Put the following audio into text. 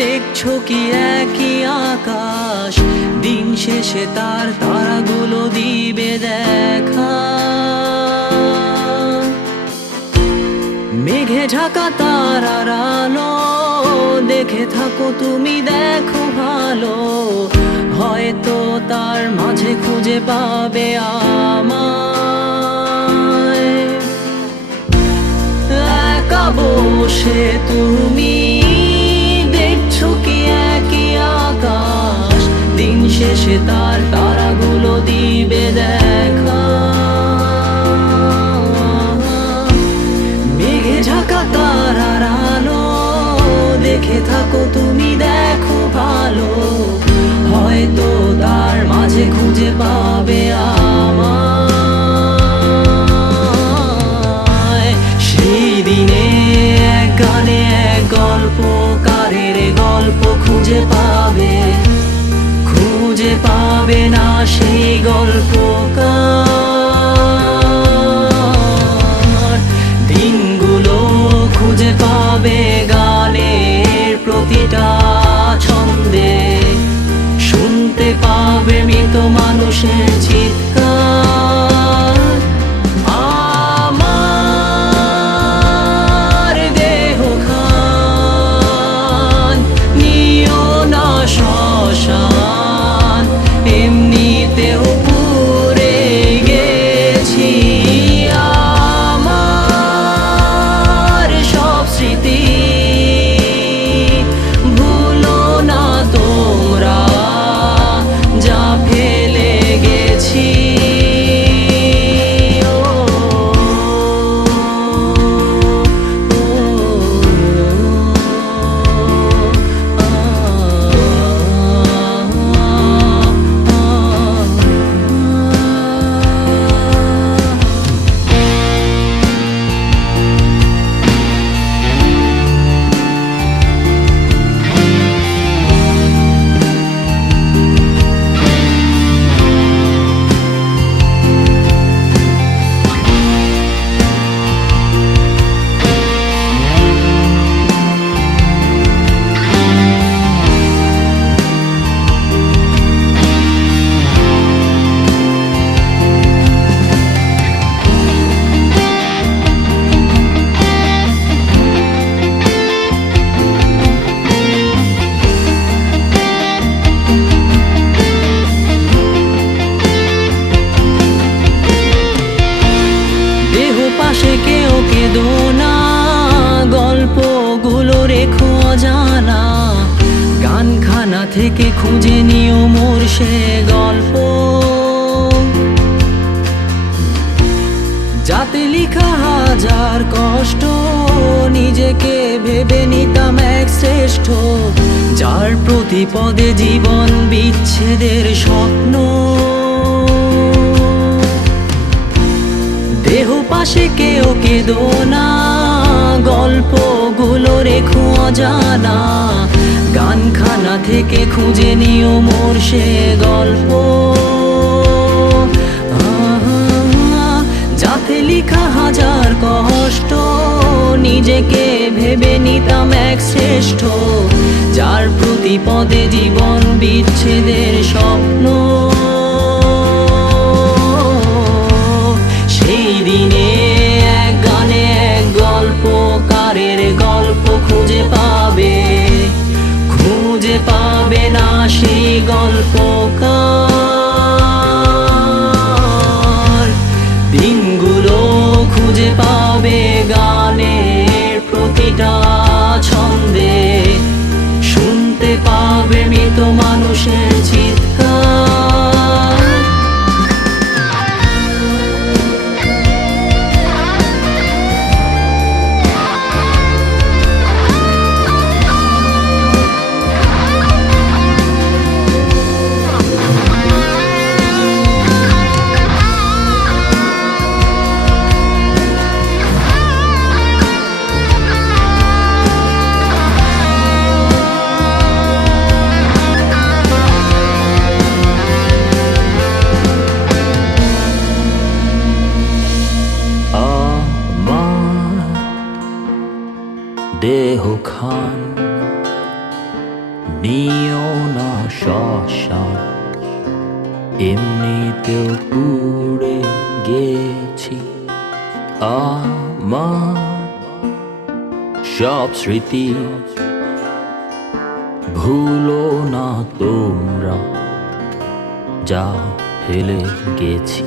দেখছো কি একই আকাশ, দিন শেষে তার তারাগুলো দিবে দেখা। মেঘে ঢাকা তারার আলো দেখে থাকো তুমি, দেখো ভালো, হয়তো তার মাঝে খুঁজে পাবে আমায়। একা বসে তুমি দেখছো কি একই আকাশ, দিন শেষে তার তারাগুলো দিবে দেখা। মেঘে ঢাকা তারার আলো দেখে থাকো তুমি, দেখো ভালো, হয়তো তার মাঝে খুঁজে পাবে আমায়। সেই দিনে এক গানে এক গল্পকারের গল্প খুঁজে পাবে, খুঁজে পাবে না সেই গল্পকার। দিনগুলো খুঁজে পাবে গানের প্রতিটা ছন্দে, শুনতে পাবে মৃত মানুষের চিৎকার। আমার দেহ খান নিও না শ্মশান, এমনিতেও পুড়ে গেছি। আমার সব স্মৃতি ভুলো না তোমরা, যা ফেলে গেছি। পাশে কেউ কেঁদো না, গল্পগুলো রেখো অজানা, গানখানা থেকে খুঁজে নিও মোর সে গল্প, যাতে লিখা হাজার কষ্ট নিজেকে ভেবে নিতাম এক শ্রেষ্ঠ, যার প্রতি পদে জীবন বিচ্ছেদের স্বপ্ন। দেহ পাশে কেউ কেঁদো না, গল্পগুলো রেখো অজানা, গানখানা থেকে খুঁজে নিও মোর সে গল্প, যাতে লিখা হাজার কষ্ট নিজেকে ভেবে নিতাম এক শ্রেষ্ঠ, যার প্রতি পদে জীবন বিচ্ছেদের স্বপ্ন। সেই দিনে এক গানে এক গল্পকারের গল্প খুঁজে পাবে, খুঁজে পাবে না সেই গল্পকার। দিনগুলো খুঁজে পাবে গানের প্রতিটা ছন্দে, শুনতে পাবে মৃত মানুষের চিৎকার। পাষাণ এমনিতেও পুড়ে গেছি। আমার সব স্মৃতি ভুলো না তোমরা, যা ফেলে গেছি।